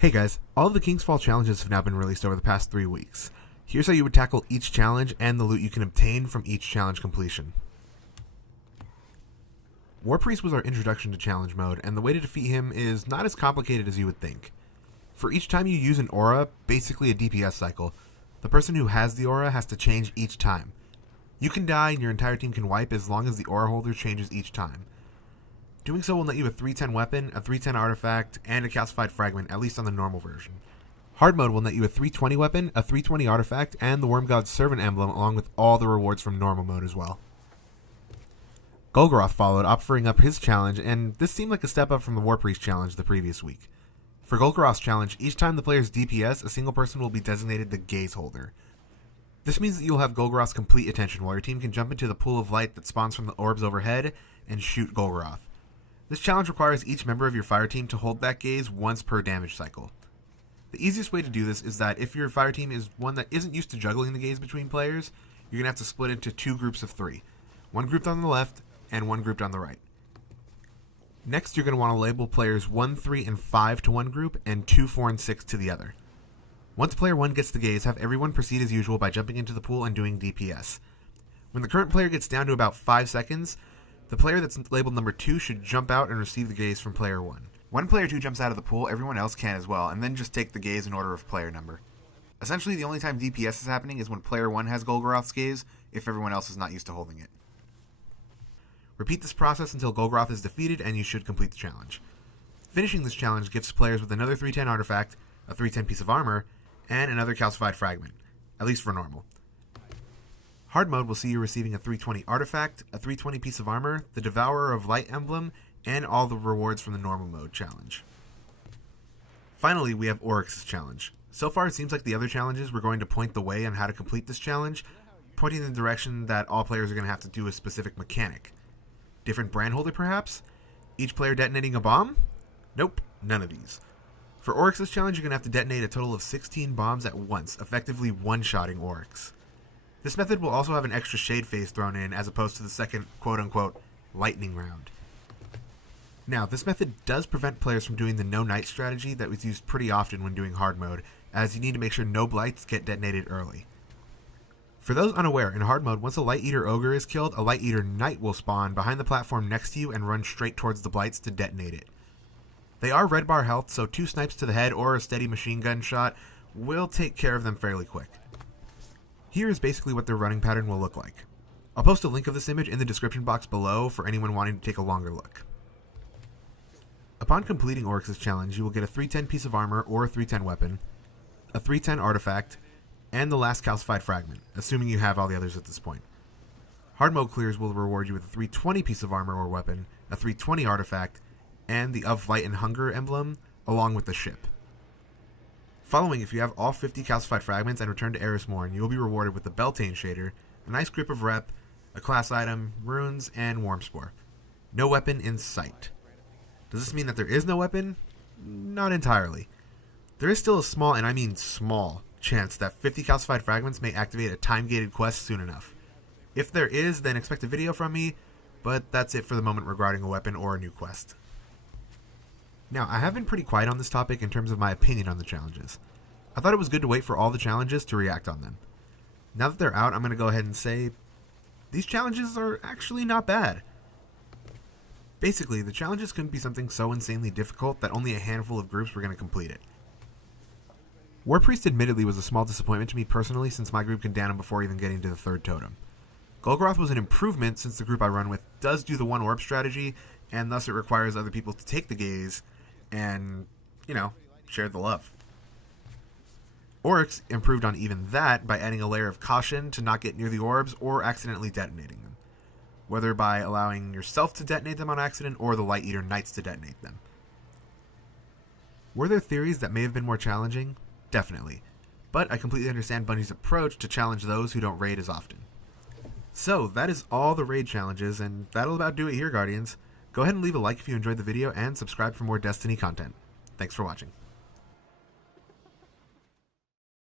Hey guys, all of the King's Fall challenges have now been released over the past 3 weeks. Here's how you would tackle each challenge and the loot you can obtain from each challenge completion. Warpriest was our introduction to challenge mode, and the way to defeat him is not as complicated as you would think. For each time you use an aura, basically a DPS cycle, the person who has the aura has to change each time. You can die and your entire team can wipe as long as the aura holder changes each time. Doing so will net you a 310 weapon, a 310 artifact, and a calcified fragment, at least on the normal version. Hard mode will net you a 320 weapon, a 320 artifact, and the Worm God's Servant emblem, along with all the rewards from normal mode as well. Golgoroth followed, offering up his challenge, and this seemed like a step up from the Warpriest challenge the previous week. For Golgoroth's challenge, each time the player's DPS, a single person will be designated the Gaze Holder. This means that you'll have Golgoroth's complete attention, while your team can jump into the pool of light that spawns from the orbs overhead and shoot Golgoroth. This challenge requires each member of your fire team to hold that gaze once per damage cycle. The easiest way to do this is that if your fire team is one that isn't used to juggling the gaze between players, you're going to have to split into 2 groups of 3. One grouped on the left and one grouped on the right. Next, you're going to want to label players 1, 3, and 5 to one group and 2, 4, and 6 to the other. Once player 1 gets the gaze, have everyone proceed as usual by jumping into the pool and doing DPS. When the current player gets down to about 5 seconds, the player that's labeled number 2 should jump out and receive the gaze from player 1. When player 2 jumps out of the pool, everyone else can as well, and then just take the gaze in order of player number. Essentially, the only time DPS is happening is when player 1 has Golgoroth's gaze, if everyone else is not used to holding it. Repeat this process until Golgoroth is defeated, and you should complete the challenge. Finishing this challenge gives players with another 310 artifact, a 310 piece of armor, and another calcified fragment, at least for normal. Hard mode will see you receiving a 320 artifact, a 320 piece of armor, the Devourer of Light emblem, and all the rewards from the normal mode challenge. Finally, we have Oryx's challenge. So far, it seems like the other challenges were going to point the way on how to complete this challenge, pointing in the direction that all players are going to have to do a specific mechanic. Different brand holder, perhaps? Each player detonating a bomb? Nope, none of these. For Oryx's challenge, you're going to have to detonate a total of 16 bombs at once, effectively one-shotting Oryx. This method will also have an extra shade phase thrown in, as opposed to the second quote-unquote lightning round. Now, this method does prevent players from doing the no night strategy that was used pretty often when doing hard mode, as you need to make sure no blights get detonated early. For those unaware, in hard mode, once a Light Eater Ogre is killed, a Light Eater Knight will spawn behind the platform next to you and run straight towards the blights to detonate it. They are red bar health, so 2 snipes to the head or a steady machine gun shot will take care of them fairly quick. Here is basically what their running pattern will look like. I'll post a link of this image in the description box below for anyone wanting to take a longer look. Upon completing Oryx's challenge, you will get a 310 piece of armor or a 310 weapon, a 310 artifact, and the last calcified fragment, assuming you have all the others at this point. Hard mode clears will reward you with a 320 piece of armor or weapon, a 320 artifact, and the Of Light and Hunger emblem, along with the ship. Following, if you have all 50 calcified fragments and return to Eris Morn, you will be rewarded with the Beltane shader, a nice grip of rep, a class item, runes, and Worm Spore. No weapon in sight. Does this mean that there is no weapon? Not entirely. There is still a small, and I mean small, chance that 50 calcified fragments may activate a time-gated quest soon enough. If there is, then expect a video from me, but that's it for the moment regarding a weapon or a new quest. Now, I have been pretty quiet on this topic in terms of my opinion on the challenges. I thought it was good to wait for all the challenges to react on them. Now that they're out, I'm going to go ahead and say, these challenges are actually not bad. Basically, the challenges couldn't be something so insanely difficult that only a handful of groups were going to complete it. Warpriest admittedly was a small disappointment to me personally, since my group can down him before even getting to the 3rd totem. Golgoroth was an improvement since the group I run with does do the one orb strategy, and thus it requires other people to take the gaze and, share the love. Oryx improved on even that by adding a layer of caution to not get near the orbs or accidentally detonating them, whether by allowing yourself to detonate them on accident or the Light Eater Knights to detonate them. Were there theories that may have been more challenging? Definitely. But I completely understand Bungie's approach to challenge those who don't raid as often. So, that is all the raid challenges, and that'll about do it here, Guardians. Go ahead and leave a like if you enjoyed the video, and subscribe for more Destiny content. Thanks for watching.